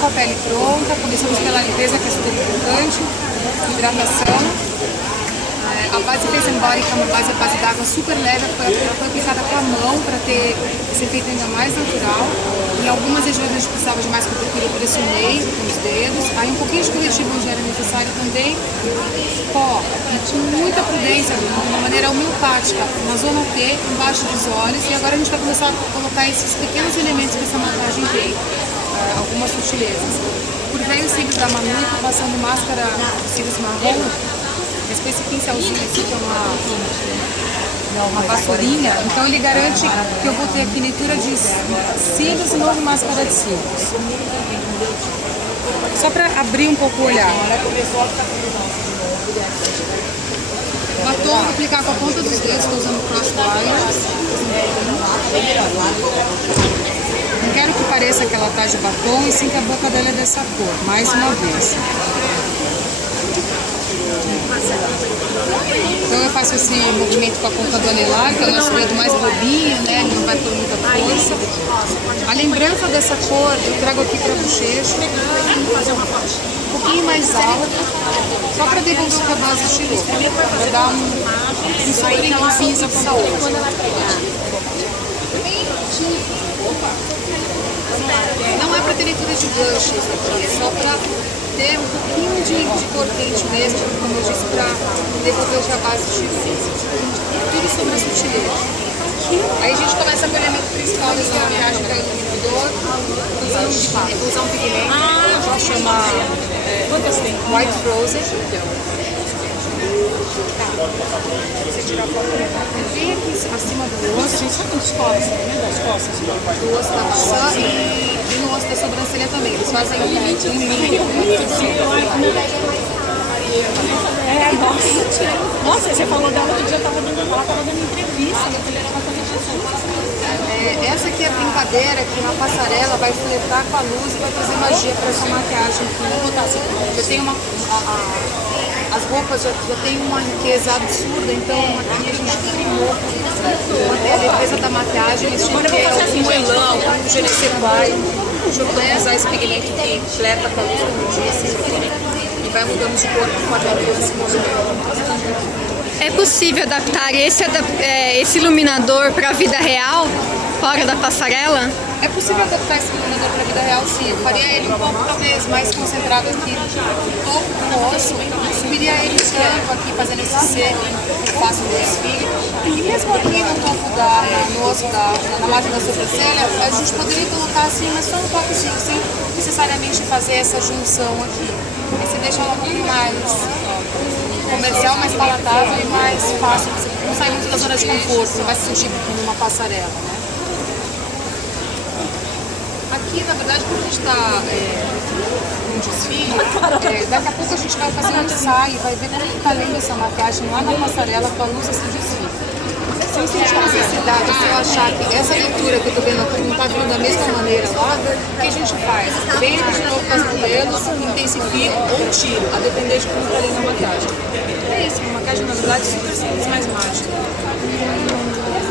com a pele pronta, começamos pela limpeza, que é super importante, hidratação. A base Face and Body, que é uma base à base d'água super leve, foi aplicada com a mão para ter esse efeito ainda mais natural. Em algumas regiões a gente precisava de mais cobertura, eu pressionei com os dedos. Aí um pouquinho de corretivo onde era necessário também. Pó, e com muita prudência, de uma maneira homeopática, na zona T, embaixo dos olhos. E agora a gente vai começar a colocar esses pequenos elementos que essa maquiagem tem, algumas sutilezas. Por velhos cílios da Manu, estou passando máscara de cílios marrom. Mas com esse pincelzinho aqui, que é uma vassourinha, então ele garante que eu vou ter aqui leitura de cílios e novo máscara de cílios. Só para abrir um pouco o olhar. Batom, vou aplicar com a ponta dos dedos, estou usando crosswire. Não quero que pareça que ela está de batom e sim que a boca dela é dessa cor, mais uma vez. Então eu faço esse movimento com a ponta do anelar, que é o nosso dedo mais bobinho, né? Ele não vai por muita força. A lembrança dessa cor eu trago aqui para a bochecha, um pouquinho mais alto, só para devolver o cabelo estiloso, para dar um sombreguinho essa ponta. Não é para ter leitura de blush, é só para ter um pouquinho de cor quente mesmo, como eu disse, para devolver o base estiloso. Tudo sobre a sutileza. Aí a gente começa com o elemento principal dessa maquiagem, que é o iluminador. Vou usar um pigmento que chama White Frozen. Você tirar a foto bem aqui acima do osso. Do osso da maçã e no osso da sobrancelha também. Eles fazem um mínimo. Nossa, você falou dela outro dia, ela tava dando entrevista. Essa aqui é a brincadeira que na passarela vai flertar com a luz e vai fazer magia para essa maquiagem aqui. Eu tenho as roupas já tem uma riqueza absurda, então aqui a gente filmou a defesa da maquiagem, esse tipo de um elão, um je ne sais quoi. Deixa eu usar esse pigmento que flerta com a luz, como eu disse, e vai mudando de cor conforme a luz se movimenta. É possível adaptar esse iluminador para a vida real, fora da passarela? É possível adaptar esse iluminador para a vida real, sim. Eu faria ele um pouco, talvez, mais concentrado aqui no topo do osso. Subiria ele no campo aqui, fazendo esse C que eu faço no desfile. E mesmo aqui no topo no osso, na margem da sobrancelha, a gente poderia colocar assim, mas só um toquezinho, sem necessariamente fazer essa junção aqui. Aí você deixa ela um pouquinho mais comercial, mais palatável e mais fácil. Você não sai muito da zona de conforto, você vai se sentir numa passarela, né? Aqui, na verdade, quando a gente está num desfile, daqui a pouco a gente vai fazer um ensaio, vai ver como está lendo essa maquiagem lá na passarela com a luz desse desfile. Se eu sentir necessidade, se eu achar que essa leitura que eu estou vendo aqui não está vindo da mesma maneira lá, o que a gente faz? Vem de novo com as modelos, intensifica ou tira, a depender de como está lendo a maquiagem. É isso, uma maquiagem, na verdade, super simples, mais mágica.